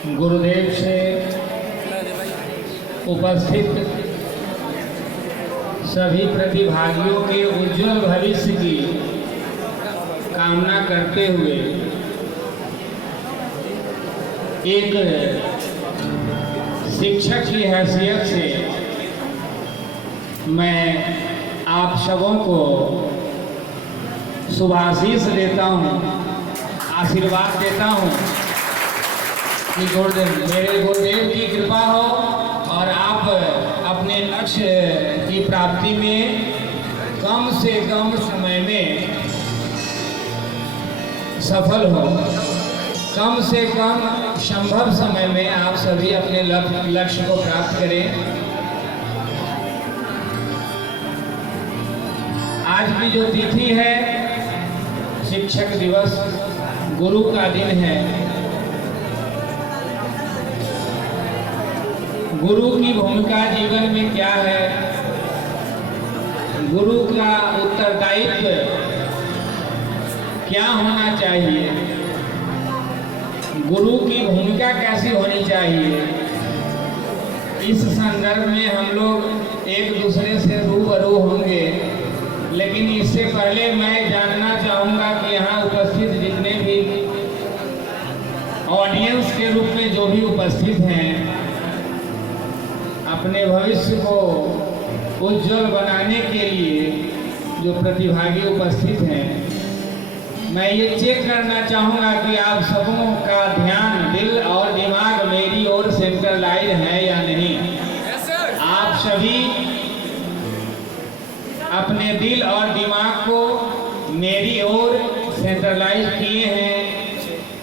गुरुदेव से उपस्थित सभी प्रतिभागियों के उज्जवल भविष्य की कामना करते हुए एक शिक्षक की हैसियत से मैं आप सबों को शुभाशीष देता हूँ, आशीर्वाद देता हूँ कि मेरे गुरुदेव की कृपा हो और आप अपने लक्ष्य की प्राप्ति में कम से कम समय में सफल हो। कम से कम संभव समय में आप सभी अपने लक्ष्य को प्राप्त करें। आज की जो तिथि है शिक्षक दिवस, गुरु का दिन है। गुरु की भूमिका जीवन में क्या है, गुरु का उत्तरदायित्व क्या होना चाहिए, गुरु की भूमिका कैसी होनी चाहिए, इस संदर्भ में हम लोग एक दूसरे से रूबरू होंगे। लेकिन इससे पहले मैं जानना चाहूँगा कि यहाँ उपस्थित जितने भी ऑडियंस के रूप में जो भी उपस्थित हैं, अपने भविष्य को उज्जवल बनाने के लिए जो प्रतिभागी उपस्थित हैं, मैं ये चेक करना चाहूँगा कि आप सबों का ध्यान, दिल और दिमाग मेरी ओर सेंट्रलाइज है या नहीं। आप सभी अपने दिल और दिमाग को मेरी ओर सेंट्रलाइज किए हैं।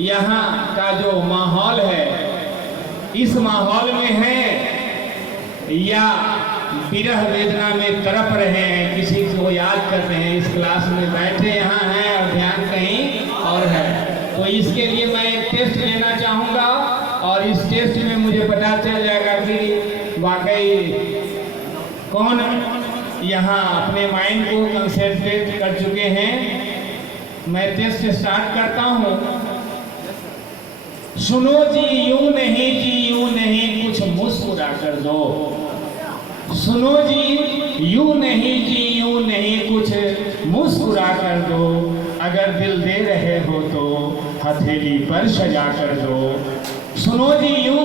यहाँ का जो माहौल है, इस माहौल में है या विरह वेदना में तड़प रहे हैं, किसी को याद कर रहे हैं, इस क्लास में बैठे यहाँ हैं और ध्यान कहीं और है। तो इसके लिए मैं एक टेस्ट लेना चाहूँगा और इस टेस्ट में मुझे पता चल जाएगा कि वाकई कौन यहाँ अपने माइंड को कंसंट्रेट कर चुके हैं। मैं टेस्ट स्टार्ट करता हूँ। सुनो जी यूं नहीं कुछ मुस्कुरा कर दो। सुनो जी यूं नहीं कुछ मुस्कुरा कर दो। अगर दिल दे रहे हो तो हथेली पर सजा कर दो। सुनो जी यूं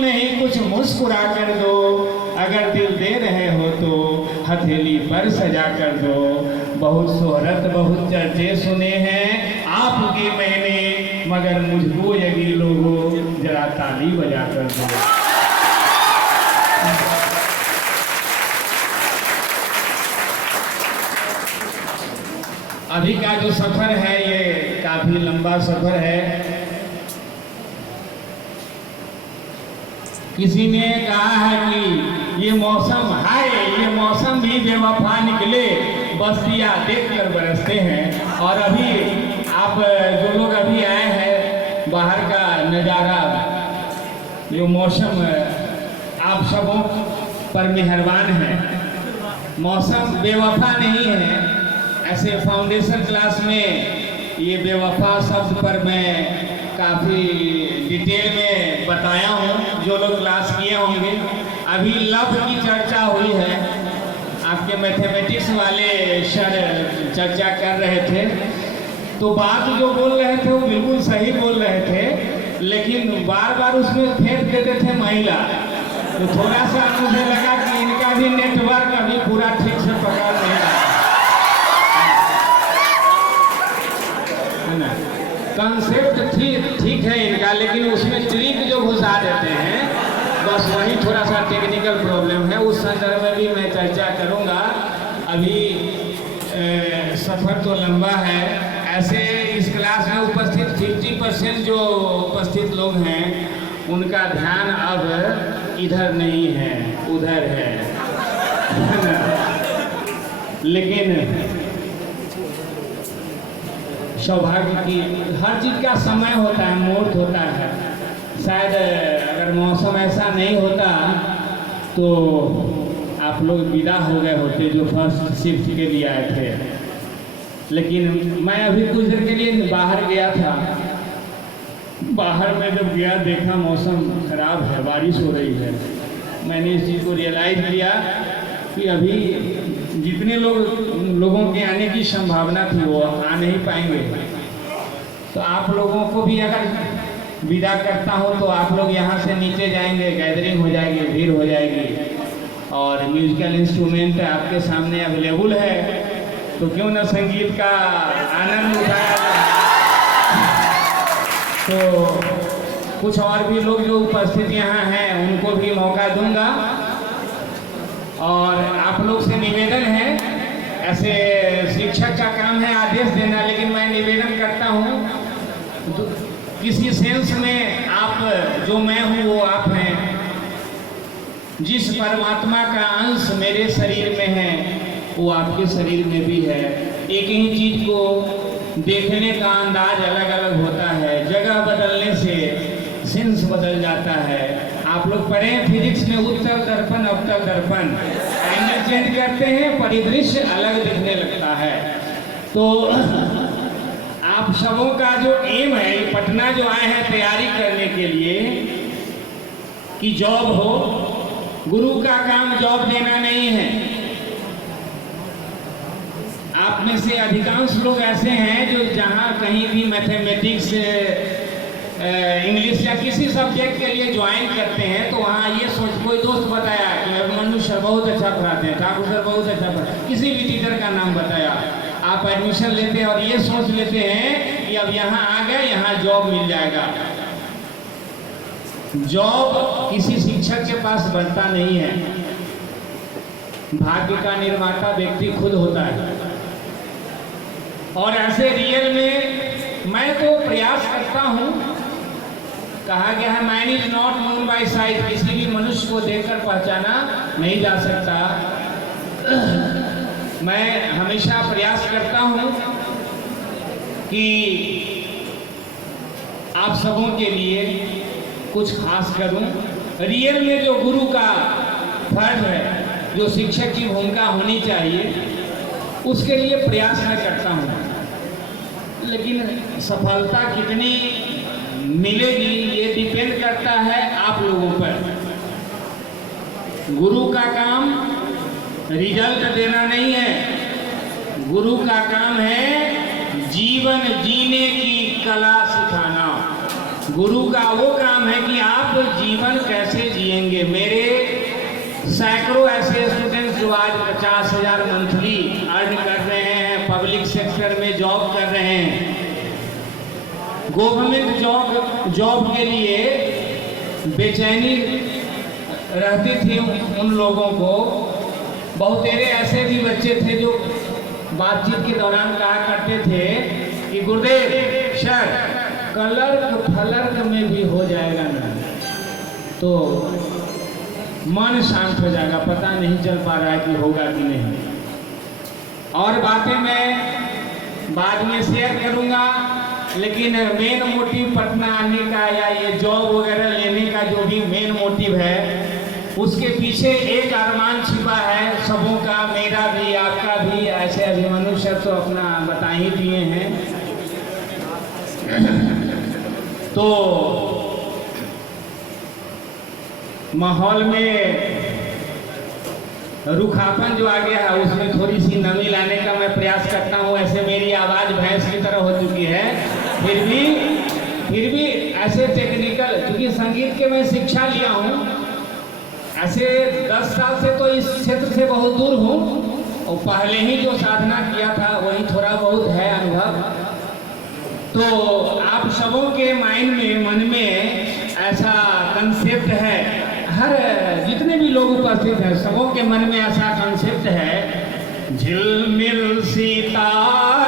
नहीं कुछ मुस्कुरा कर दो। अगर दिल दे रहे हो तो हथेली पर सजा कर दो। बहुत शोहरत बहुत चर्चे सुने हैं आपके मैंने, मगर मुझको यही लोगों जरा ताली बजा कर दो। अभी का जो सफर है ये काफी लंबा सफर है। किसी ने कहा है कि ये मौसम भी बेवफा निकले, बस्तियाँ देखकर बरसते हैं। और अभी आप जो लोग अभी आए हैं, बाहर का नज़ारा, जो मौसम आप सबों पर मेहरबान है। मौसम बेवफा नहीं है। ऐसे फाउंडेशन क्लास में ये बेवफा शब्द पर मैं काफ़ी डिटेल में बताया हूँ, जो लोग क्लास किए होंगे। अभी लव की चर्चा हुई है, आपके मैथमेटिक्स वाले सर चर्चा कर रहे थे। तो बात जो बोल रहे थे वो बिल्कुल सही बोल रहे थे, लेकिन बार बार उसमें फेंक देते थे महिला। तो थोड़ा सा मुझे लगा कि इनका भी नेटवर्क अभी पूरा ठीक से पकड़ नहीं रहा है ना। कंसेप्ट ठीक है इनका, लेकिन उसमें ट्रिक जो घुसा देते हैं, बस वही थोड़ा सा टेक्निकल प्रॉब्लम है। उस संदर्भ में भी मैं चर्चा करूंगा। अभी सफ़र तो लंबा है। ऐसे इस क्लास में उपस्थित 50% जो उपस्थित लोग हैं, उनका ध्यान अब इधर नहीं है, उधर है लेकिन सौभाग्य की हर चीज़ का समय होता है, मुहूर्त होता है। शायद अगर मौसम ऐसा नहीं होता तो आप लोग विदा हो गए होते जो फर्स्ट शिफ्ट के लिए आए थे। लेकिन मैं अभी कुछ देर के लिए बाहर गया था बाहर में जब गया देखा मौसम खराब है, बारिश हो रही है। मैंने इस चीज़ को रियलाइज़ किया कि अभी जितने लोगों के आने की संभावना थी वो आ नहीं पाएंगे। तो आप लोगों को भी अगर विदा करता हूँ तो आप लोग यहाँ से नीचे जाएंगे, गैदरिंग हो जाएगी, भीड़ हो जाएगी, और म्यूजिकल इंस्ट्रूमेंट आपके सामने अवेलेबल है, तो क्यों ना संगीत का आनंद उठाया जाए। तो कुछ और भी लोग जो उपस्थित यहाँ हैं उनको भी मौका दूंगा, और आप लोग से निवेदन है, ऐसे शिक्षक का काम है आदेश देना, लेकिन मैं निवेदन करता हूँ किसी सेंस में आप जो मैं हूँ वो आप हैं। जिस परमात्मा का अंश मेरे शरीर में है वो आपके शरीर में भी है। एक ही चीज को देखने का अंदाज अलग अलग होता है, जगह बदलने से सेंस बदल जाता है। आप लोग पढ़े फिजिक्स में उत्तल दर्पण अवतल दर्पण, एंगल चेंज करते हैं, परिदृश्य अलग दिखने लगता है। तो आप सबों का जो एम है, पटना जो आए हैं तैयारी करने के लिए कि जॉब हो, गुरु का काम जॉब देना नहीं है। आप में से अधिकांश लोग ऐसे हैं जो जहाँ कहीं भी मैथमेटिक्स, इंग्लिश या किसी सब्जेक्ट के लिए ज्वाइन करते हैं तो वहाँ ये सोच, कोई दोस्त बताया कि अभिमन्यु सर बहुत अच्छा पढ़ाते हैं, ठाकुर सर बहुत अच्छा पढ़ाते, किसी भी टीचर का नाम बताया, आप एडमिशन लेते हैं और ये सोच लेते हैं कि अब यहाँ आ गए, यहाँ जॉब मिल जाएगा। जॉब किसी शिक्षक के पास बनता नहीं है, भाग्य का निर्माता व्यक्ति खुद होता है। और ऐसे रियल में मैं तो प्रयास करता हूँ, कहा गया है man is not known by site, किसी भी मनुष्य को देखकर पहचाना नहीं जा सकता। मैं हमेशा प्रयास करता हूँ कि आप सबों के लिए कुछ खास करूं। रियल में जो गुरु का फर्ज है, जो शिक्षक की भूमिका होनी चाहिए, उसके लिए प्रयास मैं करता हूं। लेकिन सफलता कितनी मिलेगी ये डिपेंड करता है आप लोगों पर। गुरु का काम रिजल्ट देना नहीं है, गुरु का काम है जीवन जीने की कला सिखाना। गुरु का वो काम है कि आप जीवन कैसे जिएंगे। मेरे सैकड़ों ऐसे स्टूडेंट्स जो आज 50,000 मंथली अर्न कर रहे हैं, पब्लिक सेक्टर में जॉब कर रहे हैं, गवर्नमेंट जॉब के लिए बेचैनी रहती थी उन लोगों को। बहुतेरे ऐसे भी बच्चे थे जो बातचीत के दौरान कहा करते थे कि गुरुदेव सर क्लर्क फलर्क में भी हो जाएगा ना, तो मन शांत हो जाएगा, पता नहीं चल पा रहा है कि होगा कि नहीं। और बातें मैं बाद में शेयर करूंगा, लेकिन मेन मोटिव पटना आने का या ये जॉब वगैरह लेने का जो भी मेन मोटिव है, उसके पीछे एक अरमान छिपा है सबों का, मेरा भी आपका भी। ऐसे अभिमन्यु सर तो अपना बता ही दिए हैं। तो माहौल में रुखापन जो आ गया है उसमें थोड़ी सी नमी लाने का मैं प्रयास करता हूँ। ऐसे मेरी आवाज़ भैंस की तरह हो चुकी है, फिर भी ऐसे टेक्निकल, क्योंकि संगीत के मैं शिक्षा लिया हूँ, ऐसे 10 साल से तो इस क्षेत्र से बहुत दूर हूँ, और पहले ही जो साधना किया था वही थोड़ा बहुत है अनुभव। तो आप सबों के माइंड में, मन में ऐसा कंसेप्ट है, हर जितने भी लोग उपस्थित हैं सबों के मन में ऐसा कंसेप्ट है, झिलमिल सितारे